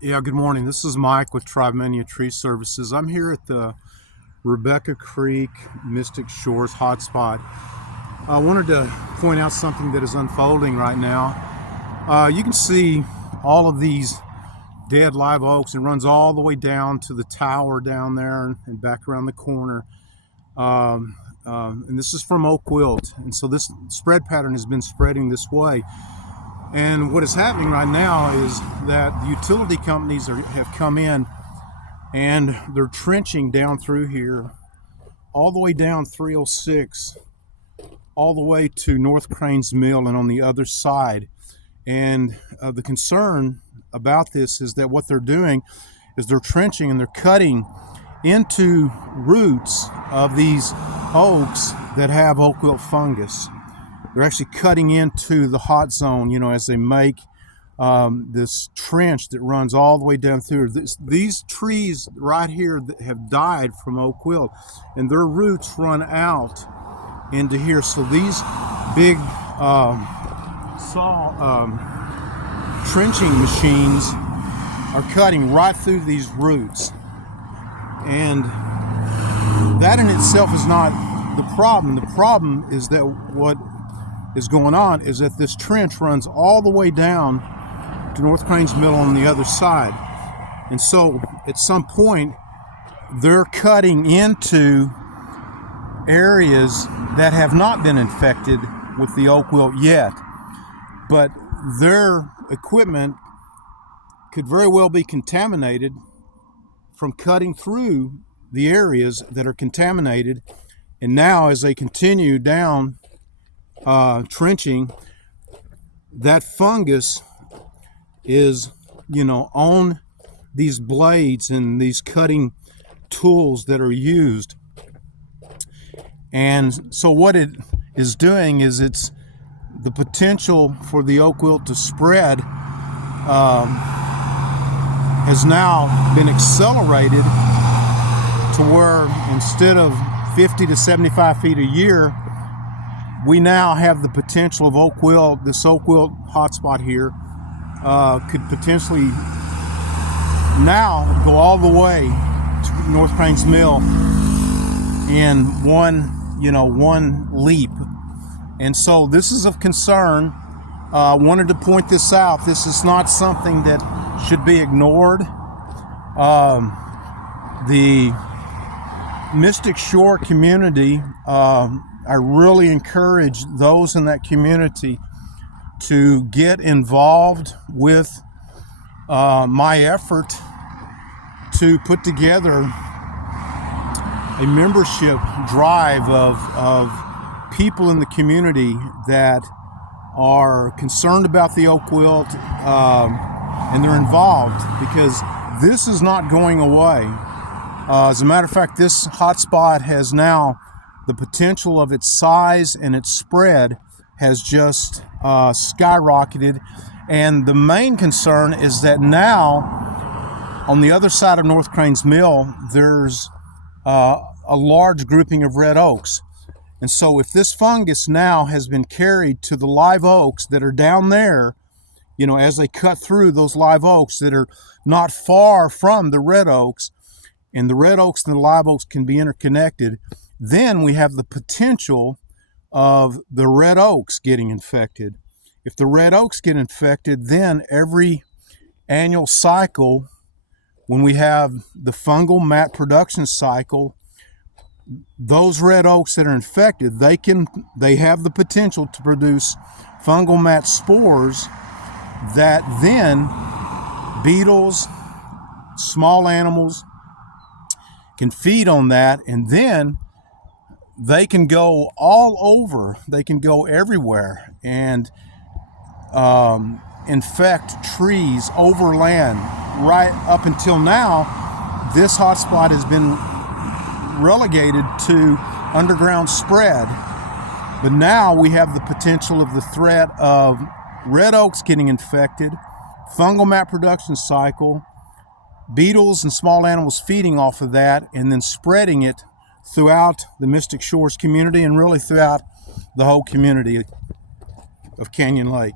Yeah, good morning. This is Mike with Tribemania Tree Services. I'm here at the Rebecca Creek Mystic Shores hotspot. I wanted to point out something that is unfolding right now. You can see all of these dead live oaks. It runs all the way down to the tower down there and back around the corner. And this is from oak wilt. And so this spread pattern has been spreading this way. And what is happening right now is that the utility companies have come in and they're trenching down through here, all the way down 306, all the way to North Cranes Mill and on the other side. And the concern about this is that what they're doing is they're trenching and they're cutting into roots of these oaks that have oak wilt fungus. They're actually cutting into the hot zone, as they make this trench that runs all the way down through. These trees right here that have died from oak wilt, and their roots run out into here. So these big trenching machines are cutting right through these roots. And that in itself is not the problem. The problem is that what is going on is that this trench runs all the way down to North Cranes Mill on the other side. And so at some point they're cutting into areas that have not been infected with the oak wilt yet, but their equipment could very well be contaminated from cutting through the areas that are contaminated. And now as they continue down trenching, that fungus is on these blades and these cutting tools that are used. And so what it is doing is it's the potential for the oak wilt to spread has now been accelerated to where instead of 50 to 75 feet a year, we now have the potential of oak wilt. This oak wilt hotspot here could potentially now go all the way to North Cranes Mill in one leap. And so this is of concern. Wanted to point this out. This is not something that should be ignored. The Mystic Shore community, I really encourage those in that community to get involved with my effort to put together a membership drive of people in the community that are concerned about the oak wilt and they're involved, because this is not going away. As a matter of fact, this hotspot has now the potential of its size and its spread has just skyrocketed. And the main concern is that now on the other side of North Cranes Mill, there's a large grouping of red oaks. And so if this fungus now has been carried to the live oaks that are down there, as they cut through those live oaks that are not far from the red oaks, and the red oaks and the live oaks can be interconnected, then we have the potential of the red oaks getting infected. If the red oaks get infected, then every annual cycle, when we have the fungal mat production cycle, those red oaks that are infected, they have the potential to produce fungal mat spores that then beetles, small animals can feed on that, and then they can go all over. They can go everywhere and infect trees over land. Right up until now, this hotspot has been relegated to underground spread. But now we have the potential of the threat of red oaks getting infected, fungal mat production cycle, beetles and small animals feeding off of that, and then spreading it throughout the Mystic Shores community and really throughout the whole community of Canyon Lake.